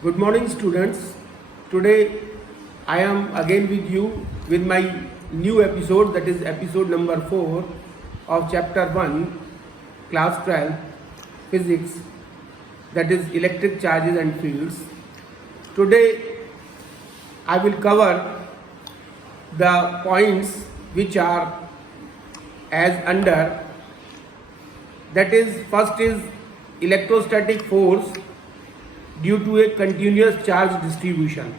Good morning, students. Today I am again with you with my new episode, that is episode number 4 of chapter 1, class 12, physics, that is electric charges and fields. Today I will cover the points which are as under, that is, first is electrostatic force due to a continuous charge distribution,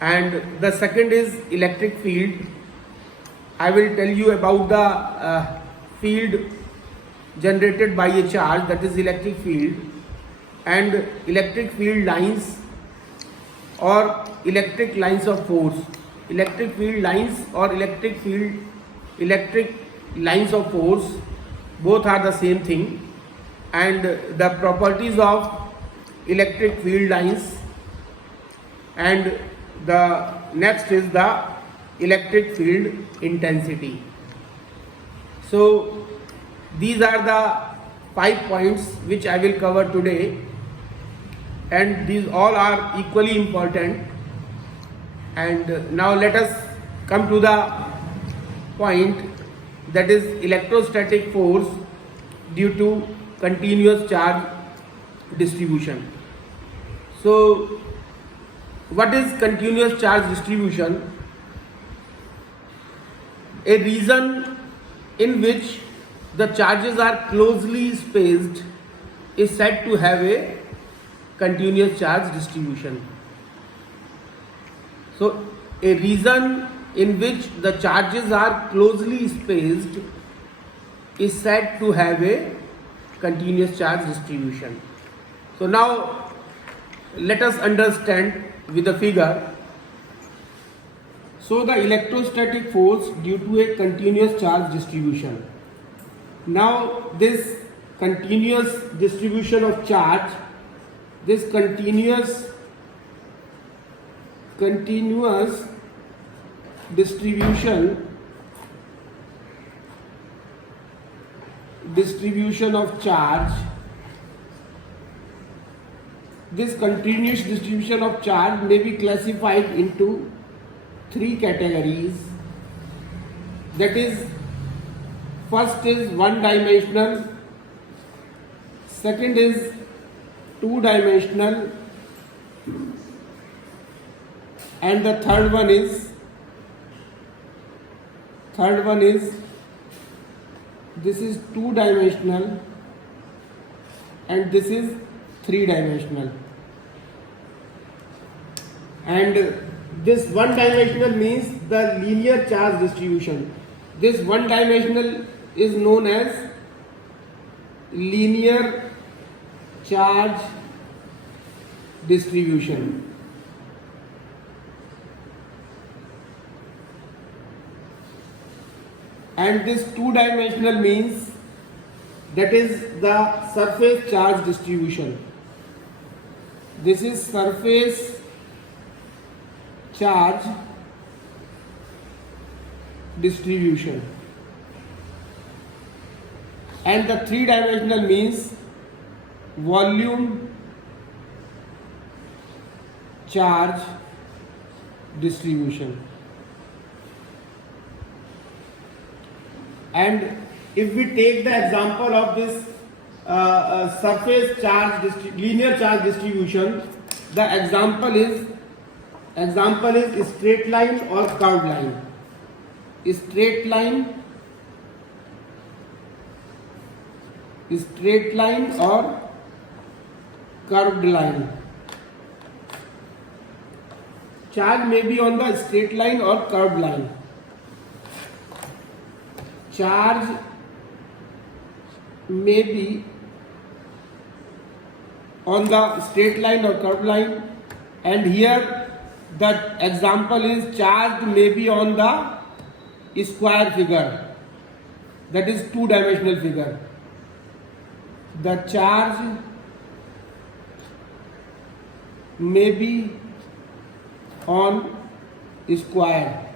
and the second is electric field. I will tell you about the field generated by a charge, that is electric field, and electric field lines or electric lines of force. Electric field lines or electric lines of force, both are the same thing, and the properties of electric field lines, and the next is the electric field intensity. So these are the 5 points which I will cover today, and these all are equally important. And now let us come to the point, that is electrostatic force due to continuous charge distribution. So what is continuous charge distribution? A region in which the charges are closely spaced is said to have a continuous charge distribution. So a region in which the charges are closely spaced is said to have a continuous charge distribution. So now let us understand with a figure. So the electrostatic force due to a continuous charge distribution. Now this continuous distribution of charge, this continuous distribution of charge, this continuous distribution of charge may be classified into 3 categories. That is, first is one dimensional, second is two dimensional, and the third one is this is 2 dimensional and this is 3 dimensional. And this one dimensional means the linear charge distribution. This one dimensional is known as linear charge distribution. And this 2-dimensional means that is the surface charge distribution. This is surface charge distribution. And the 3-dimensional means volume charge distribution. And if we take the example of this surface charge linear charge distribution, the example is straight line or curved line. Straight line or curved line. Charge may be on the straight line or curved line. Charge may be on the straight line or curved line, and here the example is charge may be on the square figure, that is 2-dimensional figure. The charge may be on square,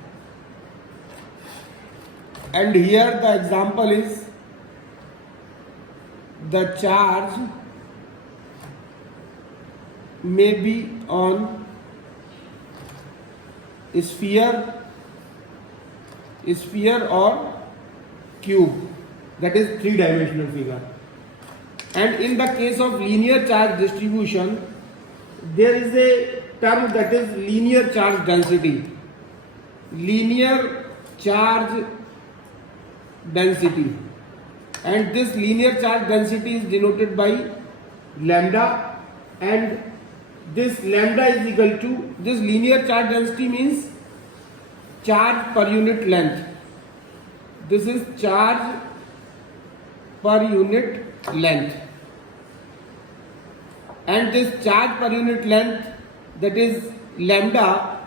and here the example is the charge may be on sphere or cube, that is three-dimensional figure. And in the case of linear charge distribution, there is a term that is linear charge density. Linear charge density, and this linear charge density is denoted by lambda, and this lambda is equal to, this linear charge density means charge per unit length. This is charge per unit length, and this charge per unit length, that is lambda,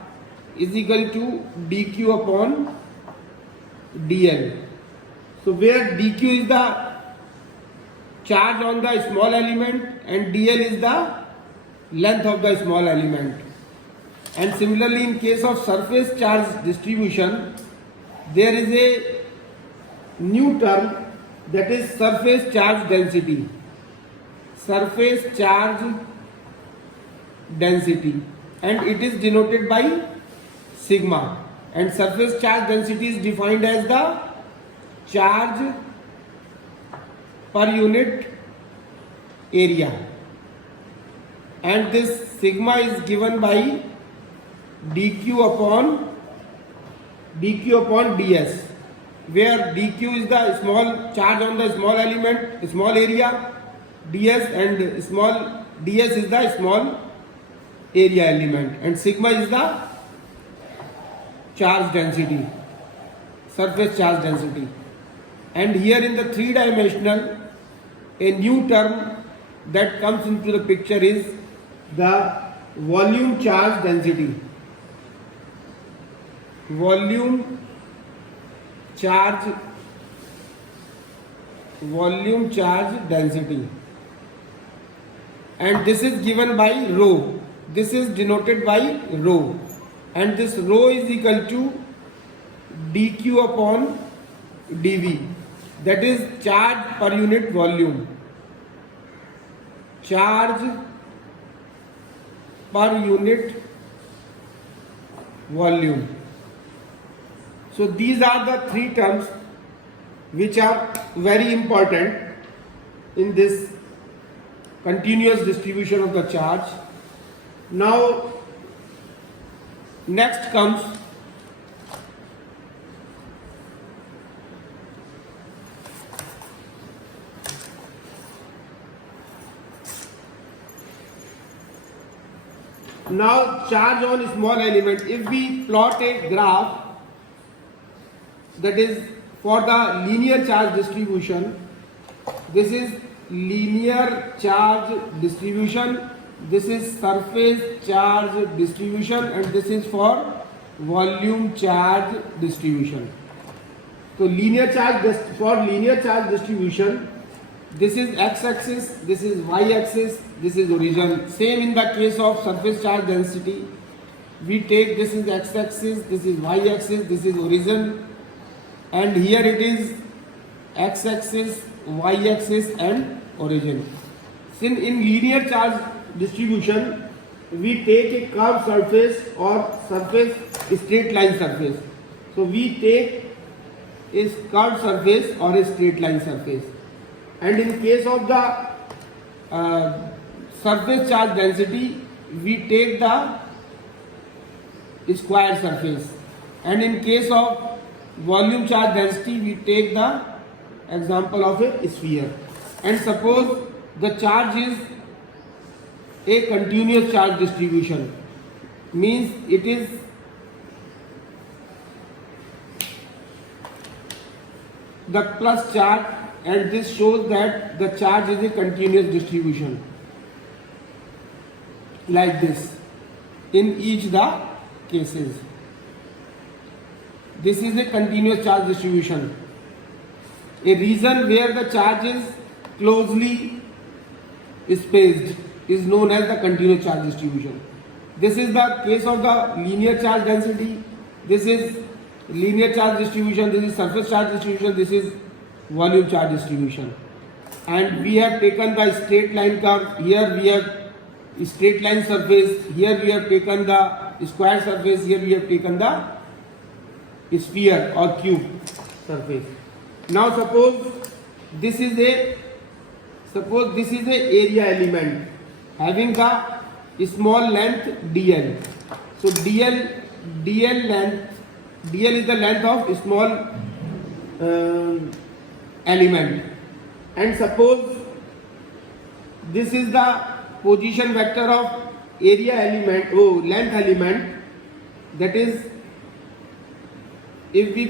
is equal to dq upon dl. So where dq is the charge on the small element and dl is the length of the small element. And similarly, in case of surface charge distribution, there is a new term, that is surface charge density. Surface charge density, and it is denoted by sigma. And surface charge density is defined as the charge per unit area, and this sigma is given by dq upon ds, where dq is the small charge on the small element, small area, ds, and small ds is the small area element, and sigma is the charge density, surface charge density. And here in the three-dimensional, a new term that comes into the picture is the volume charge density. Volume charge density, and this is given by rho. This is denoted by rho, and this rho is equal to dq upon dv, that is charge per unit volume. Charge per unit volume. So these are the three terms which are very important in this continuous distribution of the charge. Now next comes charge on small element. If we plot a graph, that is for the linear charge distribution, this is linear charge distribution, this is surface charge distribution, and this is for volume charge distribution. So linear charge distribution, this is x-axis, this is y-axis, this is origin. Same in the case of surface charge density, we take this is x-axis, this is y-axis, this is origin, and here it is x-axis, y-axis, and origin. Since in linear charge distribution, we take a curved surface or straight line surface. So we take a curved surface or a straight line surface. And in case of the surface charge density, we take the square surface. And in case of volume charge density, we take the example of a sphere. And suppose the charge is a continuous charge distribution, means it is the plus charge, and this shows that the charge is a continuous distribution, like this in each the cases. This is a continuous charge distribution. A region where the charge is closely spaced is known as the continuous charge distribution. This is the case of the linear charge density. This is linear charge distribution, this is surface charge distribution, this is volume charge distribution. And we have taken the straight line curve. Here we have straight line surface, here we have taken the square surface, here we have taken the sphere or cube surface. Now suppose this is a area element having the small length dl. So dl is the length of small element, and suppose this is the position vector of area element, length element, that is, if we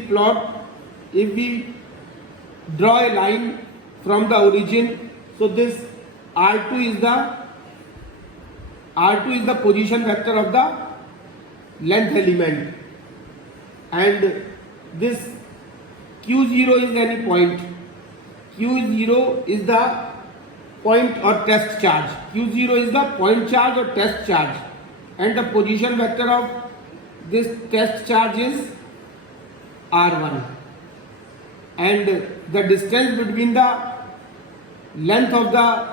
draw a line from the origin, so this R2 is the position vector of the length element, and this Q0 is any point. Q0 is the point or test charge. Q0 is the point charge or test charge, and the position vector of this test charge is R1, and the distance between the length of the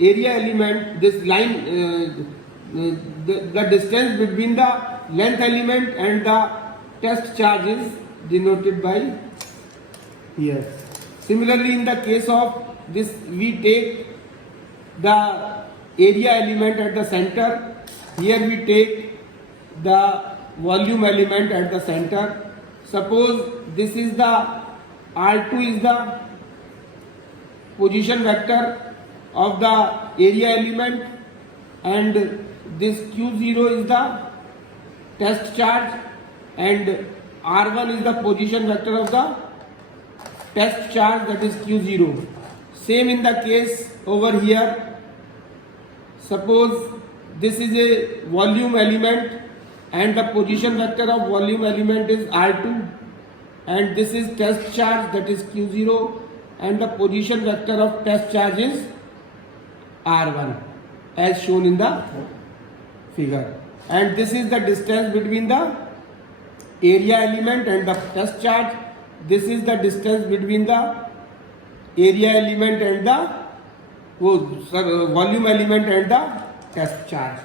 area element, this line, the distance between the length element and the test charge is denoted by here. Similarly, in the case of this, we take the area element at the center. Here we take the volume element at the center. Suppose this is the R2 is the position vector of the area element, and this Q0 is the test charge, and R1 is the position vector of the test charge, that is Q0. Same in the case over here. Suppose this is a volume element and the position vector of volume element is R2, and this is test charge, that is Q0, and the position vector of test charge is R1 as shown in the figure, and this is the distance between the area element and the test charge. This is the distance between the area element and the volume element and the test charge.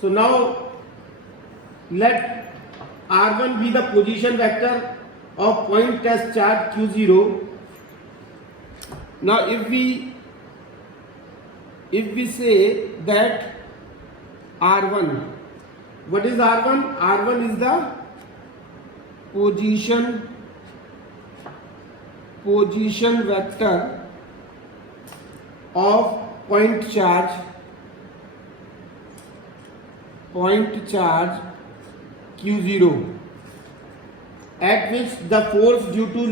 So now let R1 be the position vector of point test charge Q0. Now if we say that R1, what is R1? R1 is the position vector of point charge Q0, at which the force due to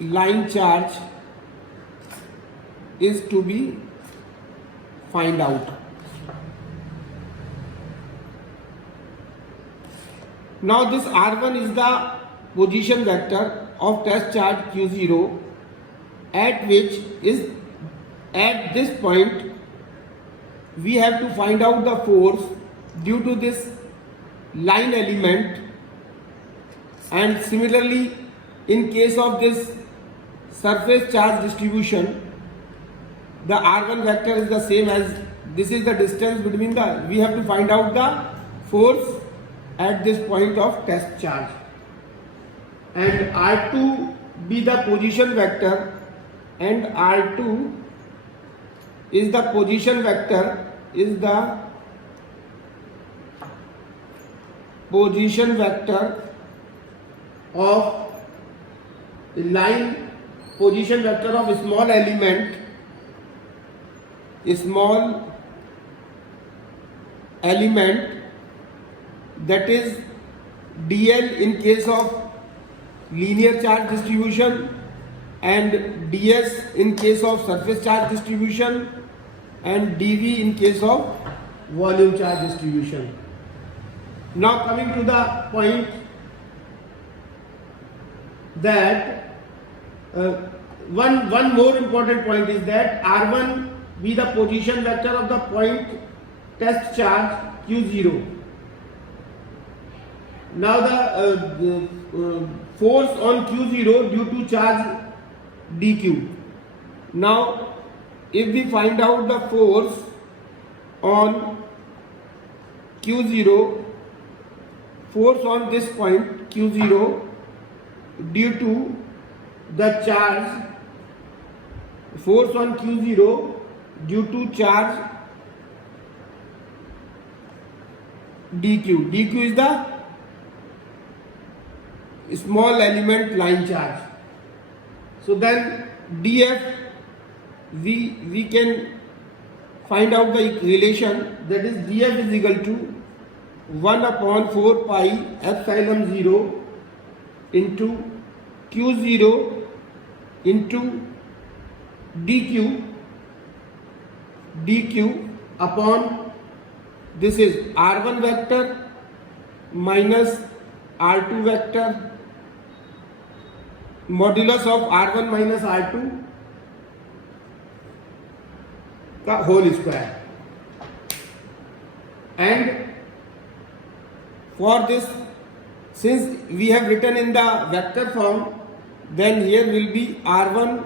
line charge, is to be find out. Now this R1 is the position vector of test charge Q0, at this point we have to find out the force due to this line element, and similarly in case of this surface charge distribution, the R1 vector is the same as this is the distance between the, we have to find out the force at this point of test charge, and R2 be the position vector, and R2 is the position vector of line, position vector of small element that is dl in case of linear charge distribution, and ds in case of surface charge distribution, and dv in case of volume charge distribution. Now coming to the point that one more important point is that R1 be the position vector of the point test charge Q0, Now the force on Q0 due to charge dq. Now if we find out the force on Q0, force on this point Q0 due to the charge, force on Q0 due to charge dq. dq is the small element line charge. So then df, we can find out the relation, that is df is equal to 1 upon 4 pi epsilon 0 into q0 into dq upon, this is r1 vector minus r2 vector modulus of r1 minus r2 का whole square. And for this, since we have written in the vector form, then here will be r1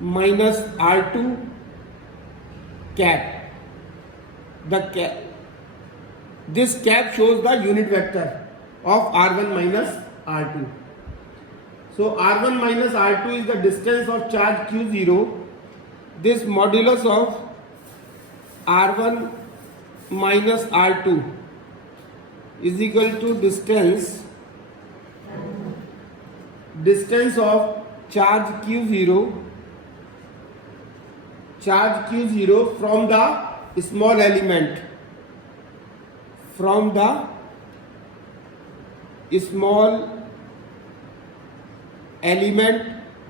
minus r2 cap. This cap shows the unit vector of r1 minus r2. So r1 minus r2 is the distance of charge q0. This modulus of r1 minus r2 is equal to distance of charge q0 from the small element,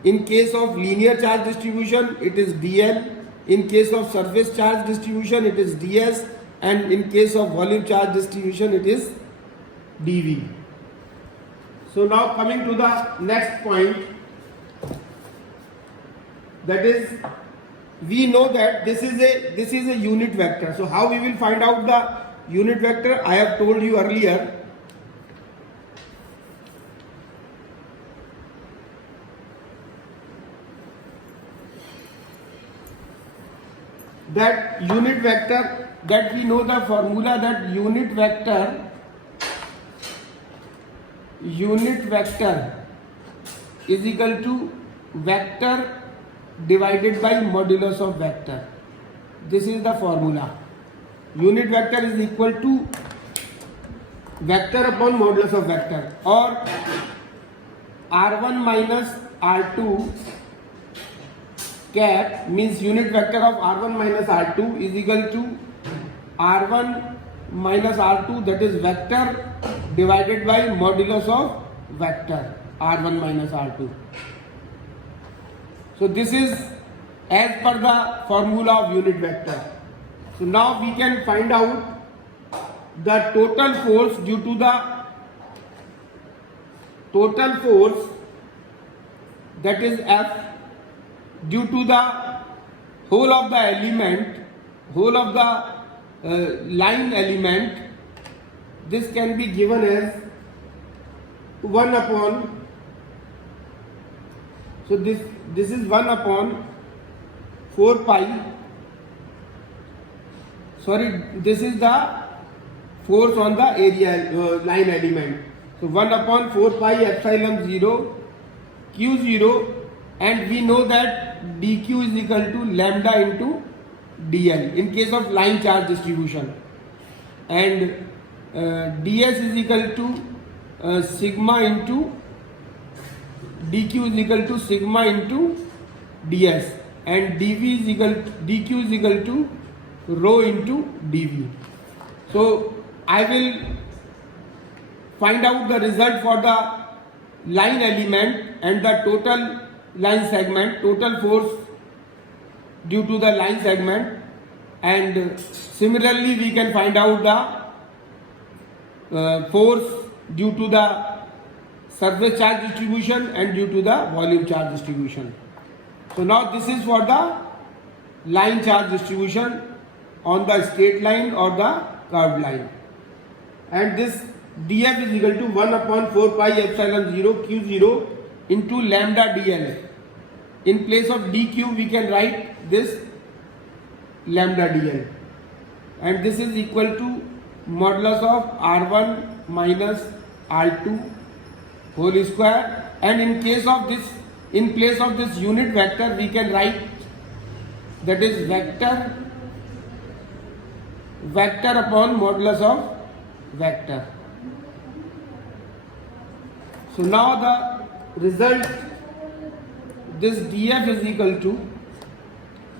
in case of linear charge distribution it is dl, in case of surface charge distribution it is ds, and in case of volume charge distribution it is dv. So now coming to the next point, that is, we know that this is a unit vector. So how we will find out the unit vector? I have told you earlier that unit vector, that we know the formula, that unit vector is equal to vector divided by modulus of vector. This is the formula. Unit vector is equal to vector upon modulus of vector, or r1 minus r2 cap means unit vector of r1 minus r2 is equal to r1 minus r2, that is vector divided by modulus of vector r1 minus r2. So this is as per the formula of unit vector. So now we can find out the total force due to the that is F due to the whole of the element, line element. This can be given as 1 upon, so this is 1 upon 4 pi, sorry, this is the force on the area line element. So 1 upon 4 pi epsilon 0 q0, and we know that dq is equal to lambda into dl in case of line charge distribution, and ds is equal to sigma into dq is equal to sigma into ds, and dq is equal to rho into dv. So I will find out the result for the line element and the total line segment, total force due to the line segment, and similarly we can find out the force due to the surface charge distribution and due to the volume charge distribution. So now this is for the line charge distribution on the straight line or the curved line, and this df is equal to 1 upon 4 pi epsilon 0 q0 into lambda dl. In place of dq we can write this lambda dl, and this is equal to modulus of r1 minus r2 whole square. And in case of this, in place of this unit vector we can write that is vector upon modulus of vector. So now the result, this df is equal to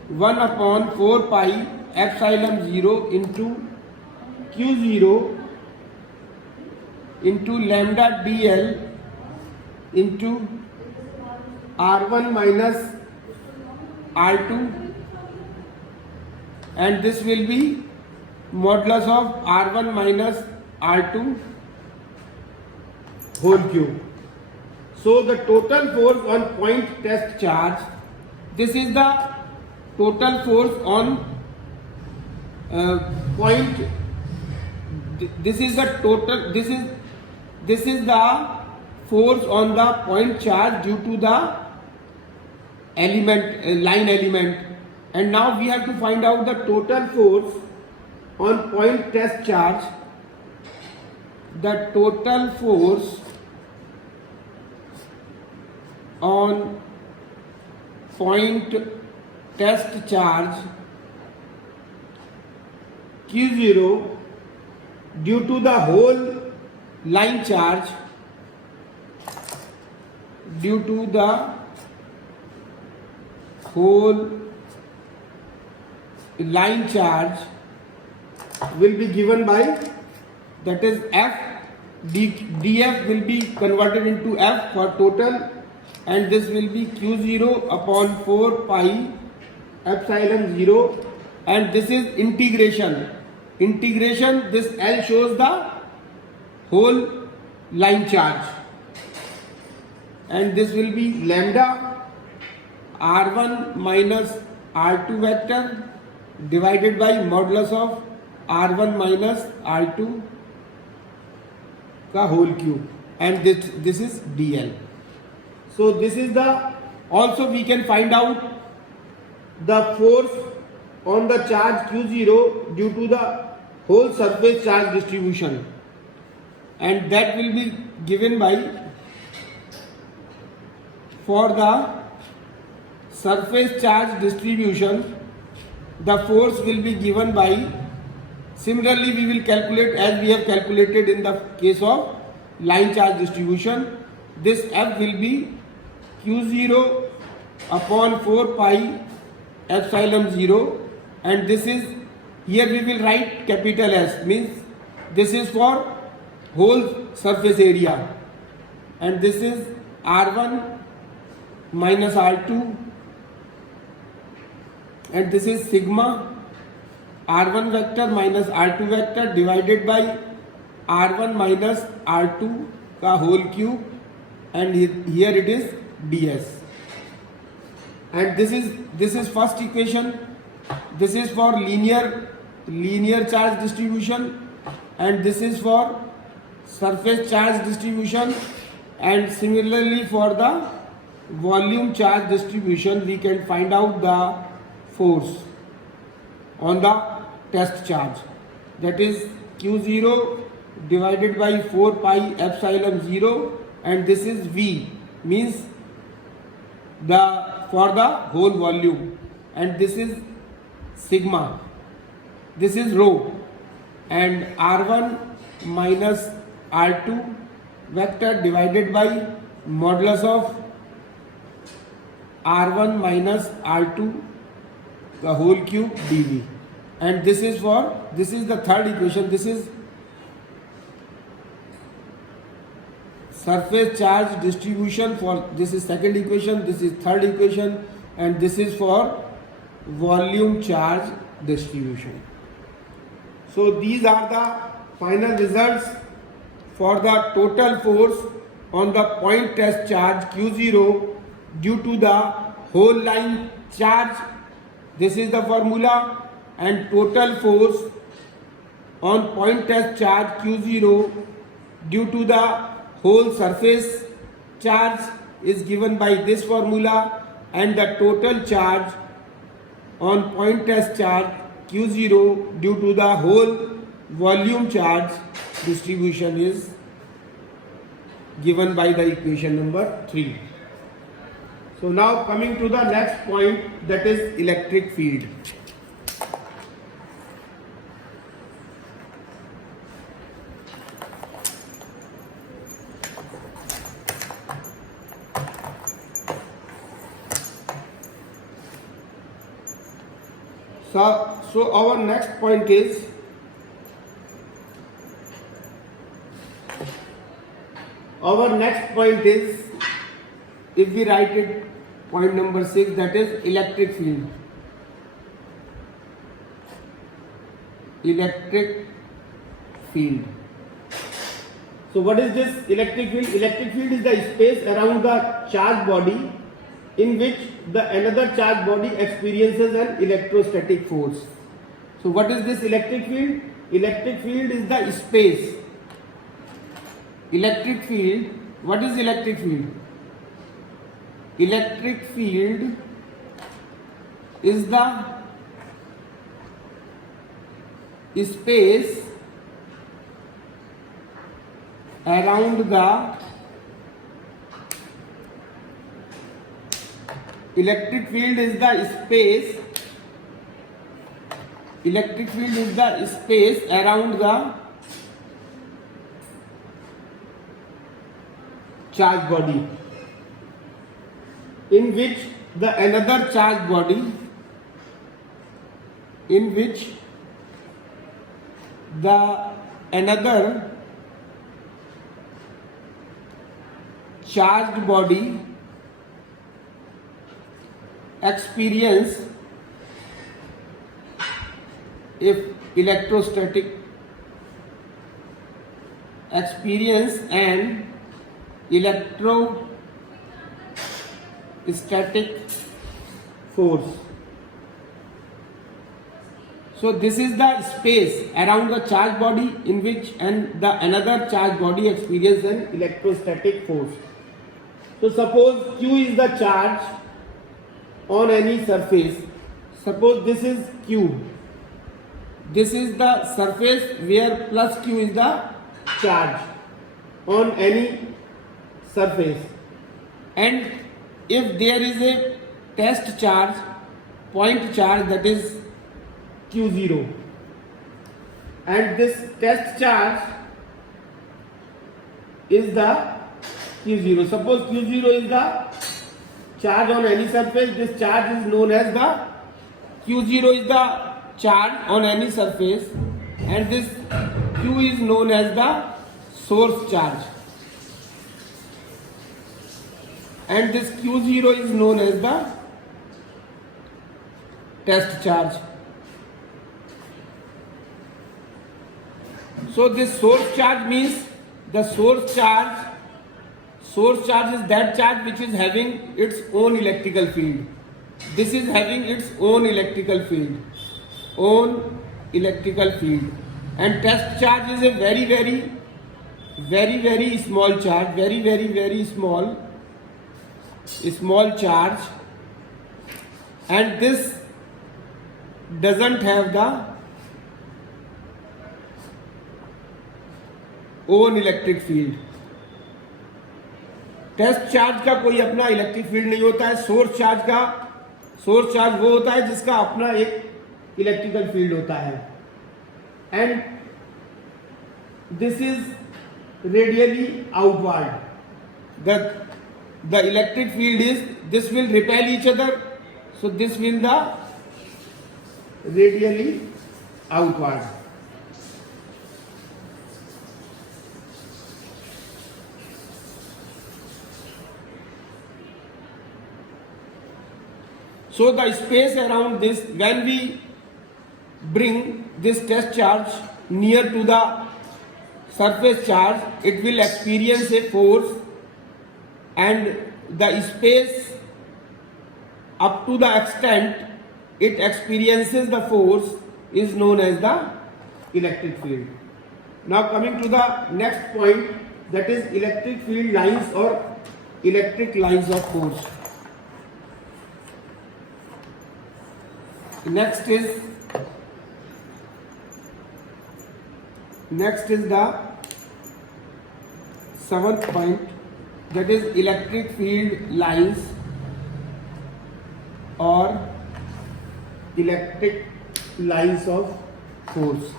1 upon 4 pi epsilon 0 into q0 into lambda dl into r1 minus r2, and this will be modulus of r1 minus r2 whole cube. So the total force on point test charge, this is the total force on point, this is the total, this is the force on the point charge due to the element, line element. And now we have to find out the total force on point test charge. The total force on point test charge q0 due to the whole line charge, due to the whole line charge will be given by, that is f, df will be converted into f for total, and this will be q0 upon 4 pi epsilon 0, and this is integration, this L shows the whole line charge, and this will be lambda r1 minus r2 vector divided by modulus of r1 minus r2 का whole cube, and this is dl. So this is the, also we can find out the force on the charge q0 due to the whole surface charge distribution, and that will be given by, for the surface charge distribution the force will be given by, similarly we will calculate as we have calculated in the case of line charge distribution. This F will be q0 upon 4 pi epsilon 0, and this is, here we will write capital S, means this is for whole surface area, and this is r1 minus r2, and this is sigma r1 vector minus r2 vector divided by r1 minus r2 का whole cube, and here it is ds. And this is first equation. This is for linear charge distribution, and this is for surface charge distribution, and similarly for the volume charge distribution we can find out the force on the test charge, that is q0 divided by 4 pi epsilon 0, and this is v, means for the whole volume, and this is sigma, this is rho, and r1 minus r2 vector divided by modulus of r1 minus r2 the whole cube dv. And this is the third equation, this is surface charge distribution, for this is second equation, this is third equation, and this is for volume charge distribution. So these are the final results for the total force on the point test charge q0 due to the whole line charge. This is the formula, and total force on point test charge q0 due to the whole surface charge is given by this formula, and the total charge on point test charge Q0 due to the whole volume charge distribution is given by the equation number 3. So now coming to the next point, that is electric field. So our next point is if we write it point number 6, that is electric field. Electric field. So what is this electric field? Electric field is the space around the charged body in which the another charged body experiences an electrostatic force. So what is this electric field? Electric field is the space. Electric field, what is electric field? Electric field is the space around the electric field is the space around the charged body in which the another charged body experience if electrostatic experience and electrostatic force. So this is the space around the charged body in which another charged body experiences an electrostatic force. So suppose Q is the charge on any surface. Suppose this is Q. This is the surface where plus Q is the charge on any surface. And if there is a test charge, point charge, that is Q0, and this test charge is the Q0. Suppose Q0 is the charge on any surface. This charge is known as the Q0 is the charge on any surface, and this Q is known as the source charge, and this Q0 is known as the test charge. So this source charge means the source charge is that charge which is having its own electrical field. This is having its own electrical field. And test charge is a very small charge, very small charge, and this doesn't have the own electric field. Test charge का कोई अपना electric field नहीं होता है. Source charge वो होता है जिसका अपना एक इलेक्ट्रिकल फील्ड होता है. And this is radially outward. The electric field is this will repel each other, so this will the radially outward. So the space around this, when we bring this test charge near to the surface charge, it will experience a force, and the space up to the extent it experiences the force is known as the electric field. Now coming to the next point, that is electric field lines or electric lines of force. Next is the seventh point, that is electric field lines or electric lines of force.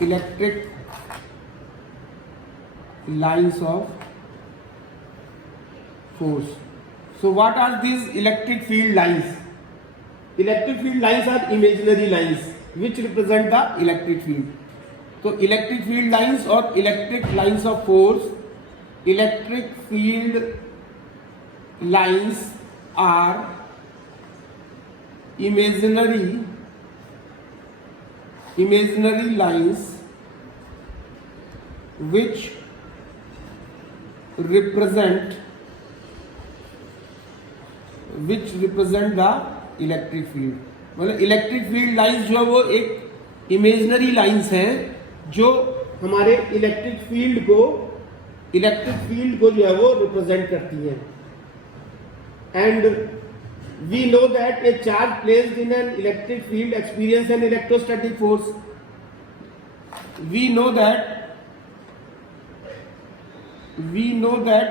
Electric lines of force. So what are these electric field lines? Electric field lines are imaginary lines which represent the electric field. So electric field lines or electric lines of force, electric field lines are imaginary lines which represent the electric field. मतलब electric field lines जो है वो एक imaginary lines हैं जो हमारे electric field को जो है वो रिप्रेजेंट करती हैं. And we know that a charge placed in an electric field experience an electrostatic force. We know that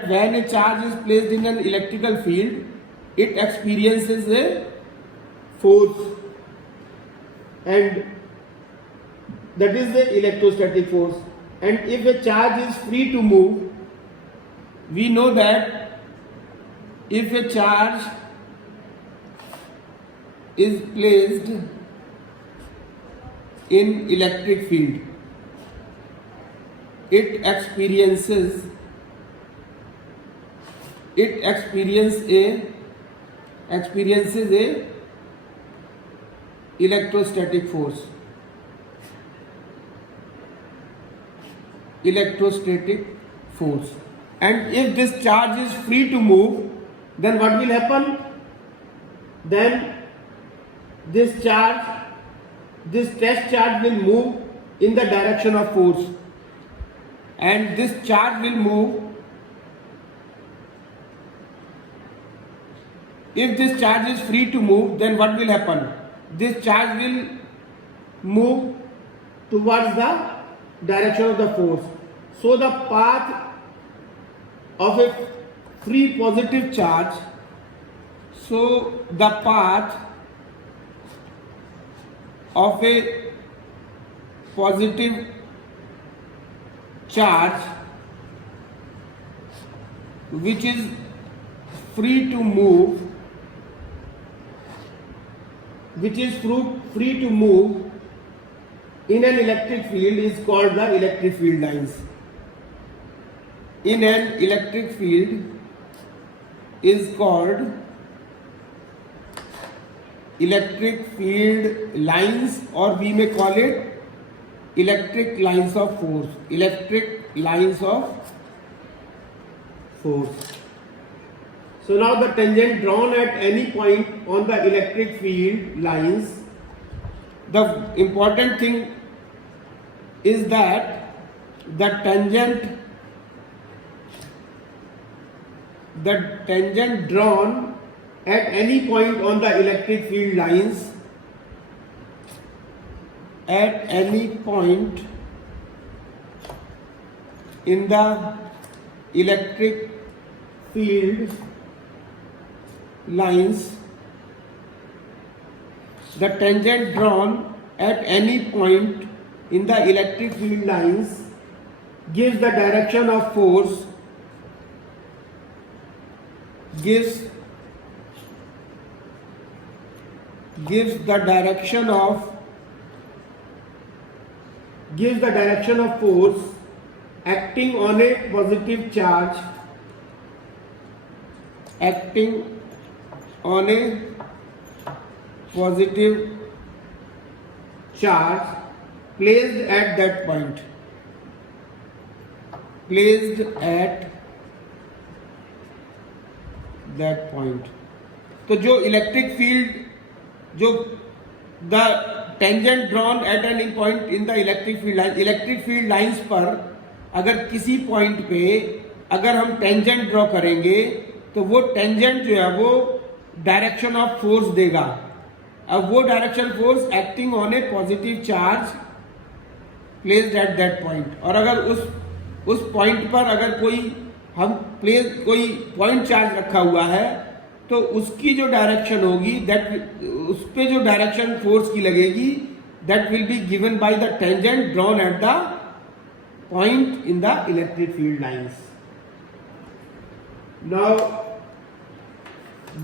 when a charge is placed in an electrical field, it experiences a force, and that is the electrostatic force. And if a charge is free to move, we know that if a charge is placed in electric field, it experiences a electrostatic force. And if this charge is free to move, then what will happen? Then this test charge will move in the direction of force, and this charge will move. If this charge is free to move, then what will happen? This charge will move towards the direction of the force. So the path of a free positive charge, which is free to move in an electric field is called the electric field lines. In an electric field is called electric field lines, or we may call it electric lines of force. So now the tangent drawn at any point on the electric field lines, the important thing is that the tangent drawn at any point on the electric field lines, at any point in the electric field lines, the tangent drawn at any point in the electric field lines gives the direction of force, gives the direction of force acting on a positive charge, placed at that point. तो जो electric field, जो the tangent drawn at any point in the electric field line, electric field lines पर अगर किसी point पे अगर हम tangent draw करेंगे तो वो टेंजेंट जो है वो डायरेक्शन ऑफ फोर्स देगा। अब वो direction force acting on A positive charge placed at that point, और अगर उस पॉइंट पर अगर कोई पॉइंट चार्ज रखा हुआ है तो उसकी जो डायरेक्शन होगी दैट उस पे जो डायरेक्शन फोर्स की लगेगी that will be given by the tangent drawn at the point in the electric field lines. Now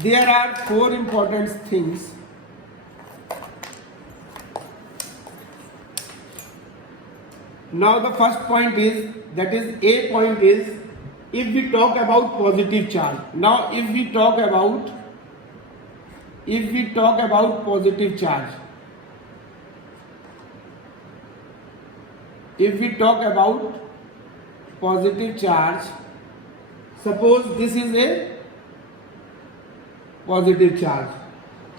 there are 4 important things now. The first point is, that is a point is, if we talk about positive charge. Now if we talk about positive charge, if we talk about positive charge, suppose this is a positive charge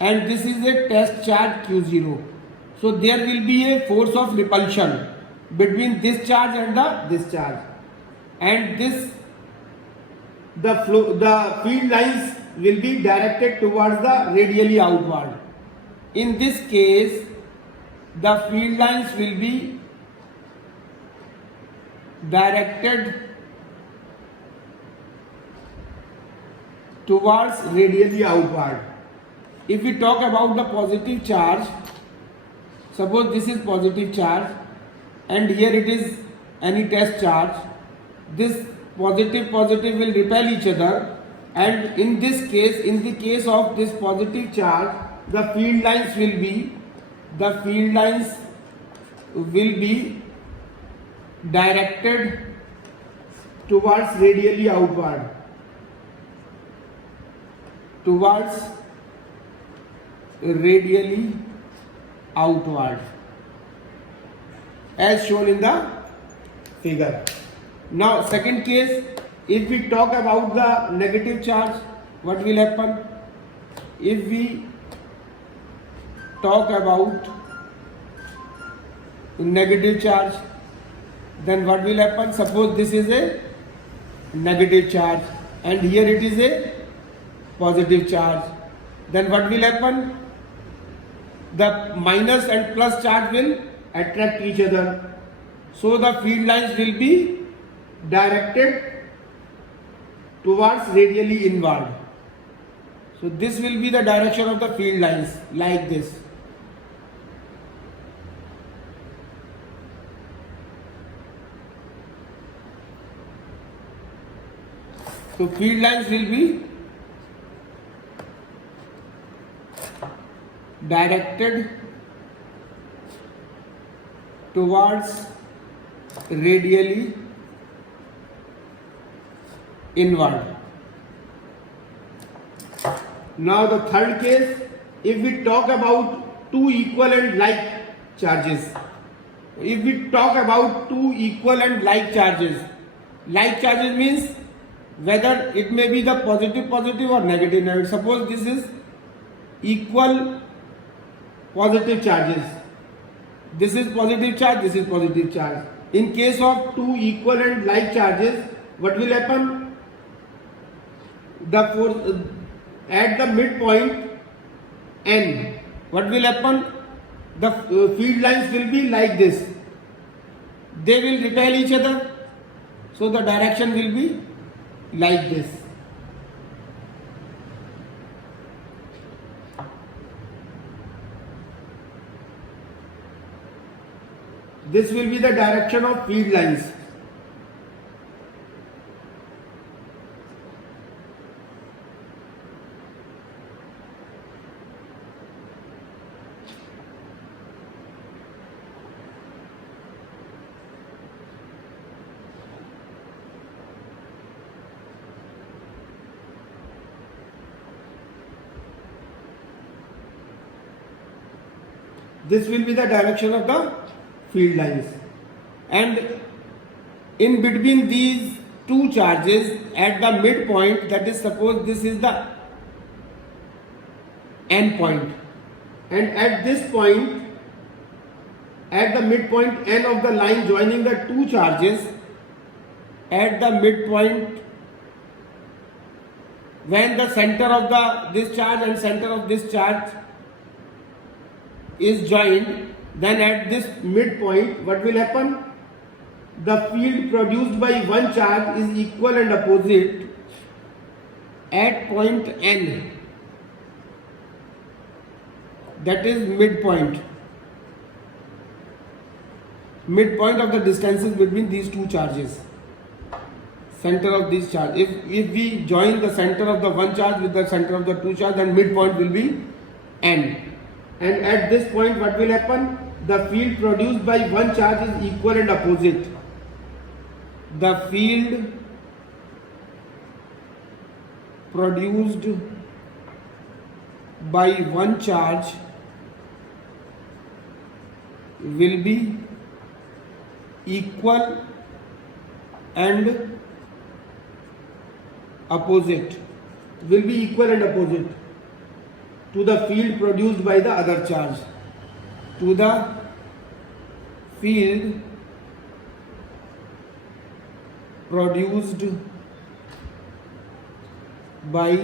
and this is a test charge q0, so there will be a force of repulsion between this charge and this charge, and the field lines will be directed towards the radially outward. In this case the field lines will be directed towards radially outward. If we talk about the positive charge, suppose this is positive charge and here it is any test charge, this positive will repel each other, and in this case, in the case of this positive charge, the field lines will be directed towards radially outward, as shown in the figure. Now second case, if we talk about the negative charge, what will happen? If we talk about negative charge, then what will happen? Suppose this is a negative charge and here it is a positive charge, then what will happen? The minus and plus charge will attract each other, so the field lines will be directed towards radially inward. So this will be the direction of the field lines, like this. So field lines will be directed towards radially inward. Now the third case, if we talk about two equal and like charges. If we talk about two equal and like charges means whether it may be the positive or negative. Suppose this is equal positive charges. This is positive charge, this is positive charge. In case of two equal and like charges, what will happen? The force at the midpoint N, what will happen? The field lines will be like this. They will repel each other, so the direction will be like this. This will be the direction of field lines. This will be the direction of the field lines, and in between these two charges at the midpoint, that is, suppose this is the N point, and at this point at the midpoint n of the line joining the two charges, at the midpoint when the center of this charge and center of this charge is joined, then at this midpoint what will happen? The field produced by one charge is equal and opposite at point n, that is midpoint of the distances between these two charges, center of this charge. If we join the center of the one charge with the center of the two charge, then midpoint will be n, and at this point what will happen? The field produced by one charge is equal and opposite. The field produced by one charge will be equal and opposite, to the field produced by the other charge, to the field produced by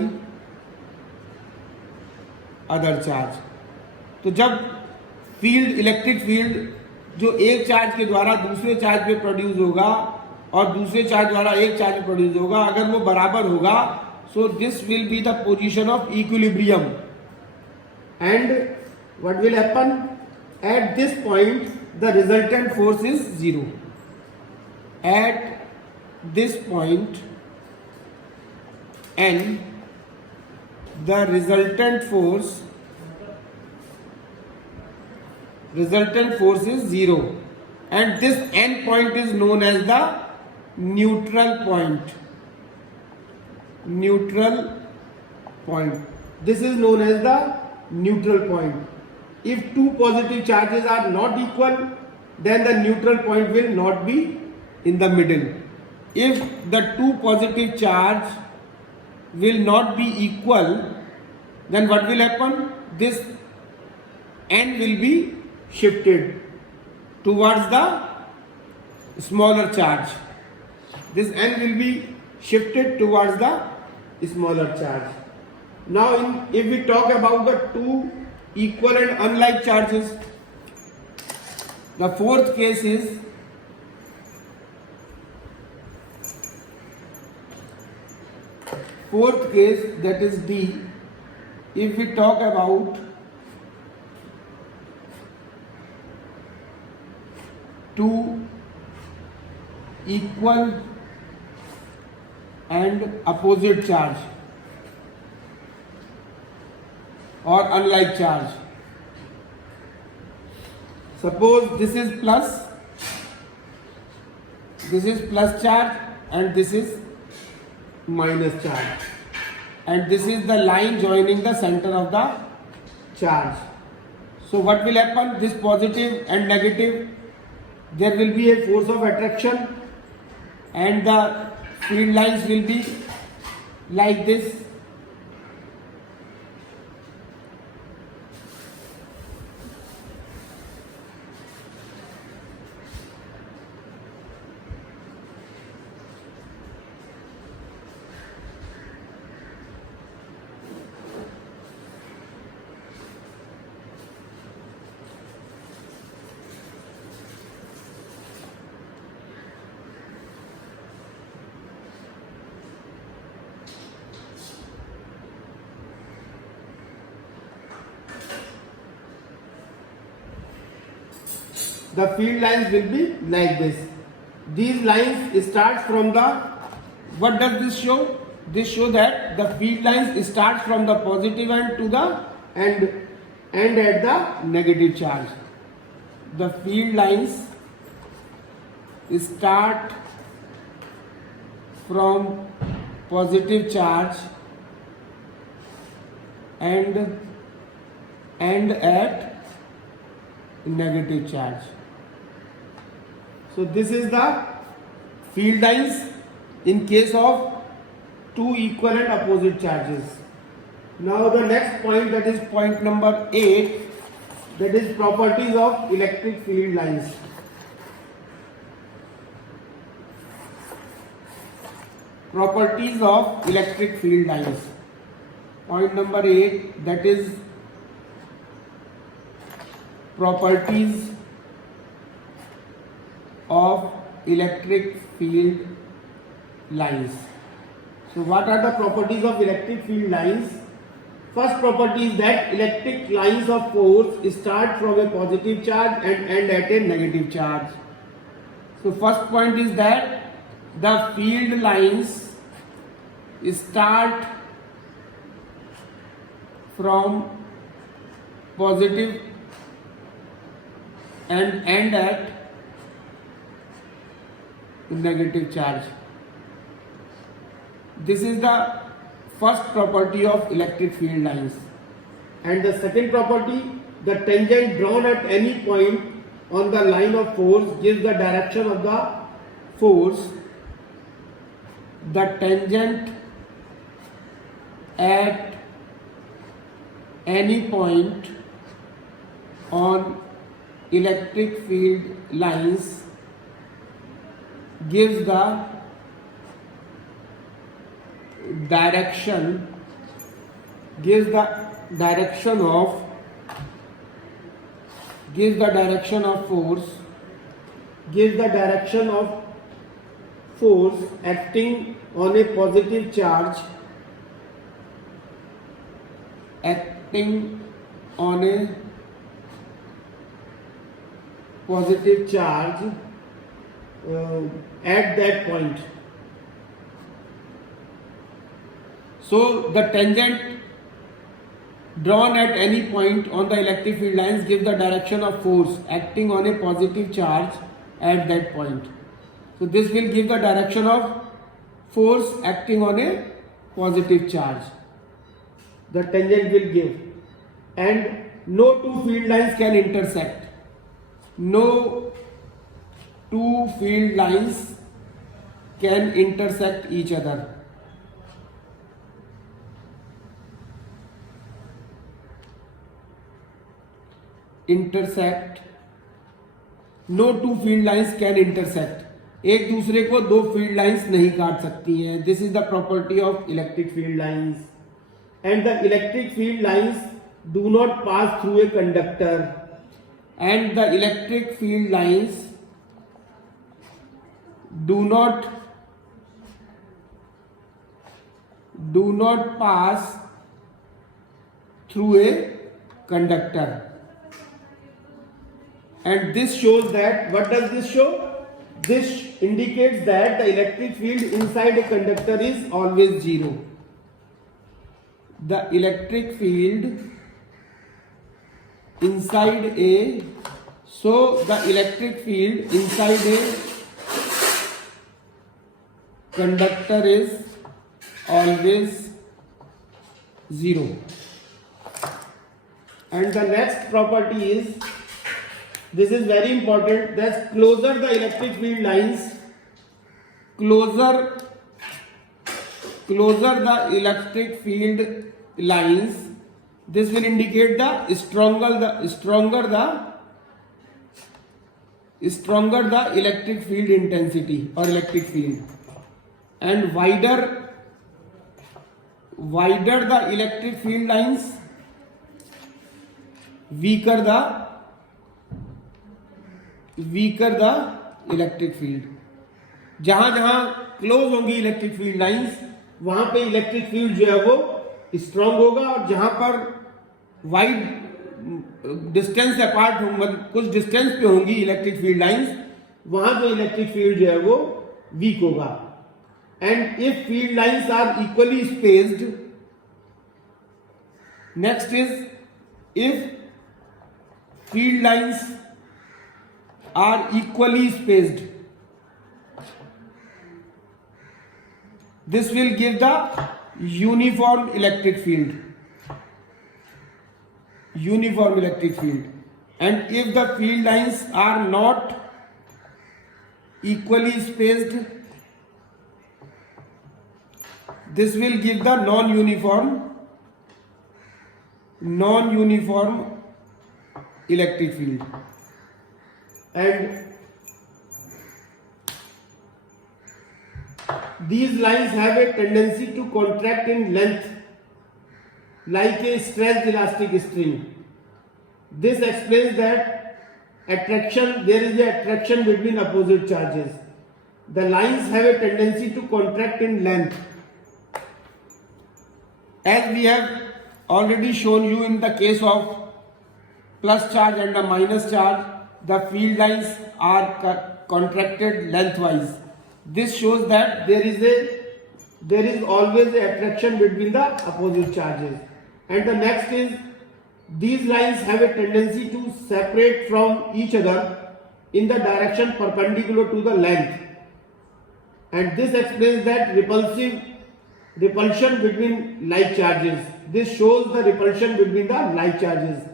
other charge. तो जब field, electric field जो एक charge के द्वारा दूसरे charge पे produce होगा और दूसरे चार्ज द्वारा एक चार्ज पे प्रोड्यूस होगा, अगर वो बराबर होगा, so this will be the position of equilibrium. And what will happen? At this point the resultant force is zero. At this point n, the resultant force is zero, and this n point is known as the neutral point. This is known as the neutral point. If two positive charges are not equal, then the neutral point will not be in the middle. If the two positive charge will not be equal, then what will happen? This n will be shifted towards the smaller charge. This n will be shifted towards the smaller charge. Now if we talk about the two equal and unlike charges, the fourth case is that is D. If we talk about two equal and opposite charge or unlike charge. Suppose this is plus charge and this is minus charge, and this is the line joining the center of the charge. So what will happen? This positive and negative, there will be a force of attraction, and the field lines will be like this. The field lines will be like this. These lines start from the, what does this show? This show that the field lines start from the positive end to the end at the negative charge. The field lines start from positive charge and end at negative charge. So this is the field lines in case of two equal and opposite charges. Now the next point, that is point number 8, that is properties of electric field lines. Properties of electric field lines. Point number 8, that is properties of electric field lines. So what are the properties of electric field lines? First property is that electric lines of force start from a positive charge and end at a negative charge. So first point is that the field lines start from positive and end at negative charge. This is the first property of electric field lines. And the second property, the tangent drawn at any point on the line of force gives the direction of the force. The tangent at any point on electric field lines gives the direction of force acting on a positive charge at that point. So the tangent drawn at any point on the electric field lines gives the direction of force acting on a positive charge at that point. So this will give the direction of force acting on a positive charge. The tangent will give. And no two field lines can intersect. No two field lines can intersect each other. No two field lines can intersect. एक दूसरे को दो field lines नहीं काट सकती हैं. This is the property of electric field lines. And the electric field lines do not pass through a conductor. And the electric field lines do not pass through a conductor. And this shows that, what does this show? This indicates that the electric field inside a conductor is always zero. The electric field inside the electric field inside a conductor is always zero. And the next property is, this is very important, that closer the electric field lines, closer the electric field lines, this will indicate the stronger the electric field intensity or electric field. And wider the electric field lines, weaker the electric field. जहां जहां close होंगी electric field lines, वहां पे electric field जो है वो strong होगा. और जहां पर वाइड डिस्टेंस अपार्ट होंगे, कुछ डिस्टेंस पे होंगी इलेक्ट्रिक फील्ड लाइंस, वहां जो इलेक्ट्रिक फील्ड जो है वो वीक होगा. And if field lines are equally spaced, next is if field lines are equally spaced, this will give the uniform electric field. And if the field lines are not equally spaced, this will give the non-uniform electric field. And these lines have a tendency to contract in length like a stretched elastic string. This explains that there is an attraction between opposite charges. The lines have a tendency to contract in length. As we have already shown you in the case of plus charge and the minus charge, the field lines are contracted lengthwise. This shows that there is always an attraction between the opposite charges. And the next is, these lines have a tendency to separate from each other in the direction perpendicular to the length. And this explains that repulsion between like charges. This shows the repulsion between the like charges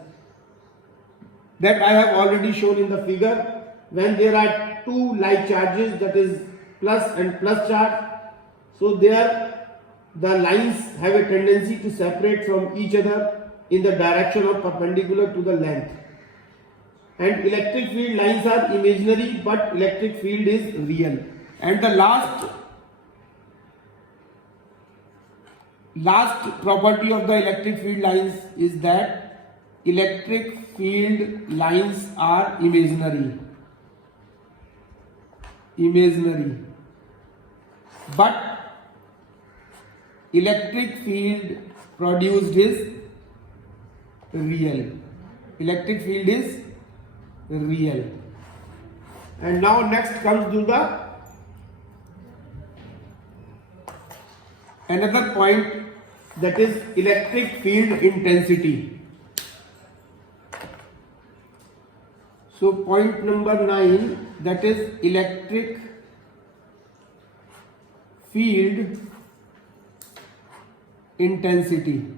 that I have already shown in the figure. When there are two like charges, that is plus and plus charge, so there the lines have a tendency to separate from each other in the direction of perpendicular to the length. And electric field lines are imaginary, but electric field is real. And the last property of the electric field lines is that electric field lines are imaginary, but electric field produced is real. Electric field is real. And now next comes to the another point, that is electric field intensity. So point number 9, that is electric field intensity.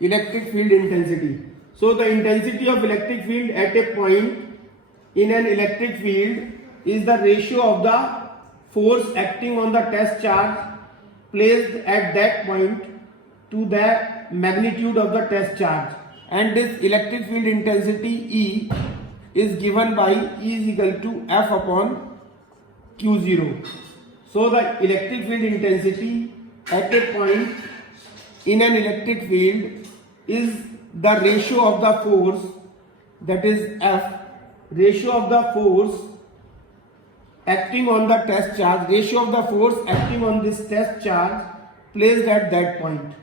Electric field intensity. So the intensity of electric field at a point in an electric field is the ratio of the force acting on the test charge placed at that point to the magnitude of the test charge. And this electric field intensity E is given by E is equal to F upon Q0. So the electric field intensity at a point in an electric field is the ratio of the force, that is F, ratio of the force acting on the test charge, ratio of the force acting on this test charge placed at that point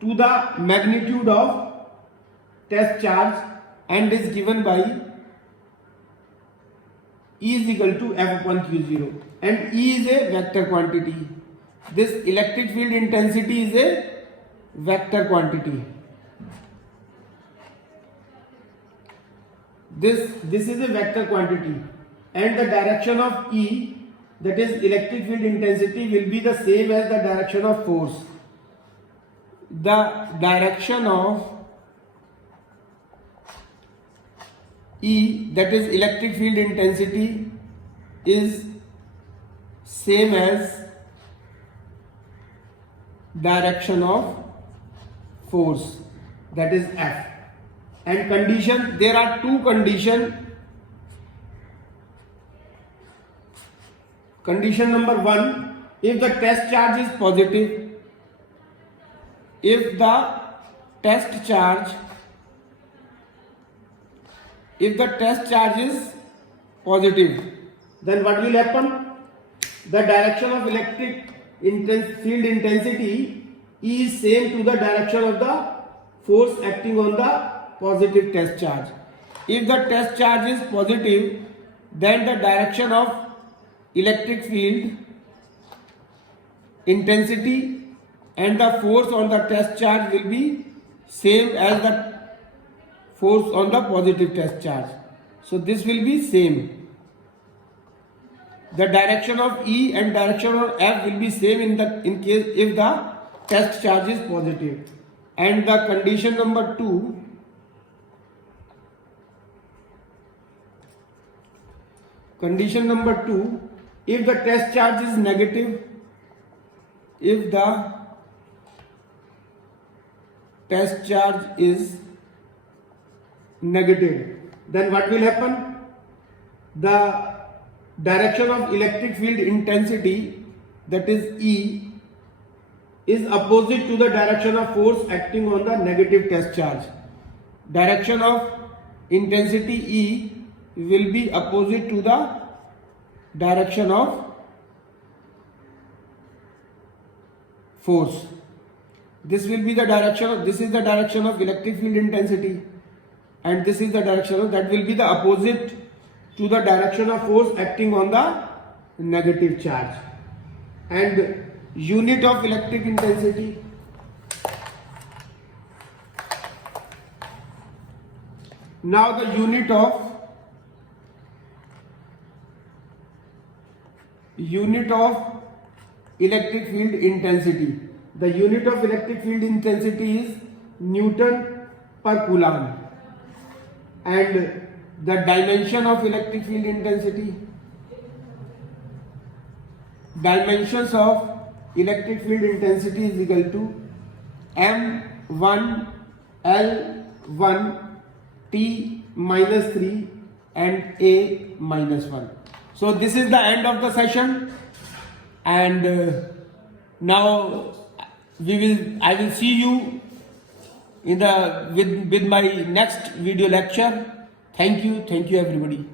to the magnitude of test charge, and is given by E is equal to F upon Q0. And E is a vector quantity. This electric field intensity is a vector quantity. This is a vector quantity, and the direction of E, that is electric field intensity, will be the same as the direction of force. The direction of E, that is electric field intensity, is same as direction of force, that is F. And condition, there are two conditions. Condition number 1, if the test charge is positive, if the test charge is positive, then what will happen? The direction of electric field intensity is same to the direction of the force acting on the positive test charge. If the test charge is positive, then the direction of electric field intensity and the force on the test charge will be same as the force on the positive test charge. So this will be same. The direction of E and direction of F will be same in case if the test charge is positive. And the condition number 2, if the test charge is negative, if the test charge is negative, then what will happen? The direction of electric field intensity, that is E, is opposite to the direction of force acting on the negative test charge. Direction of intensity E will be opposite to the direction of force. This will be the direction, this is the direction of electric field intensity, and this is the direction of, that will be the opposite to the direction of force acting on the negative charge. And unit of electric intensity, now the unit of electric field intensity, the unit of electric field intensity is Newton per Coulomb, and the dimension of electric field intensity, dimensions of electric field intensity is equal to M1 L1 T minus 3 and A minus 1. So this is the end of the session, and now I will see you in the with my next video lecture. Thank you everybody.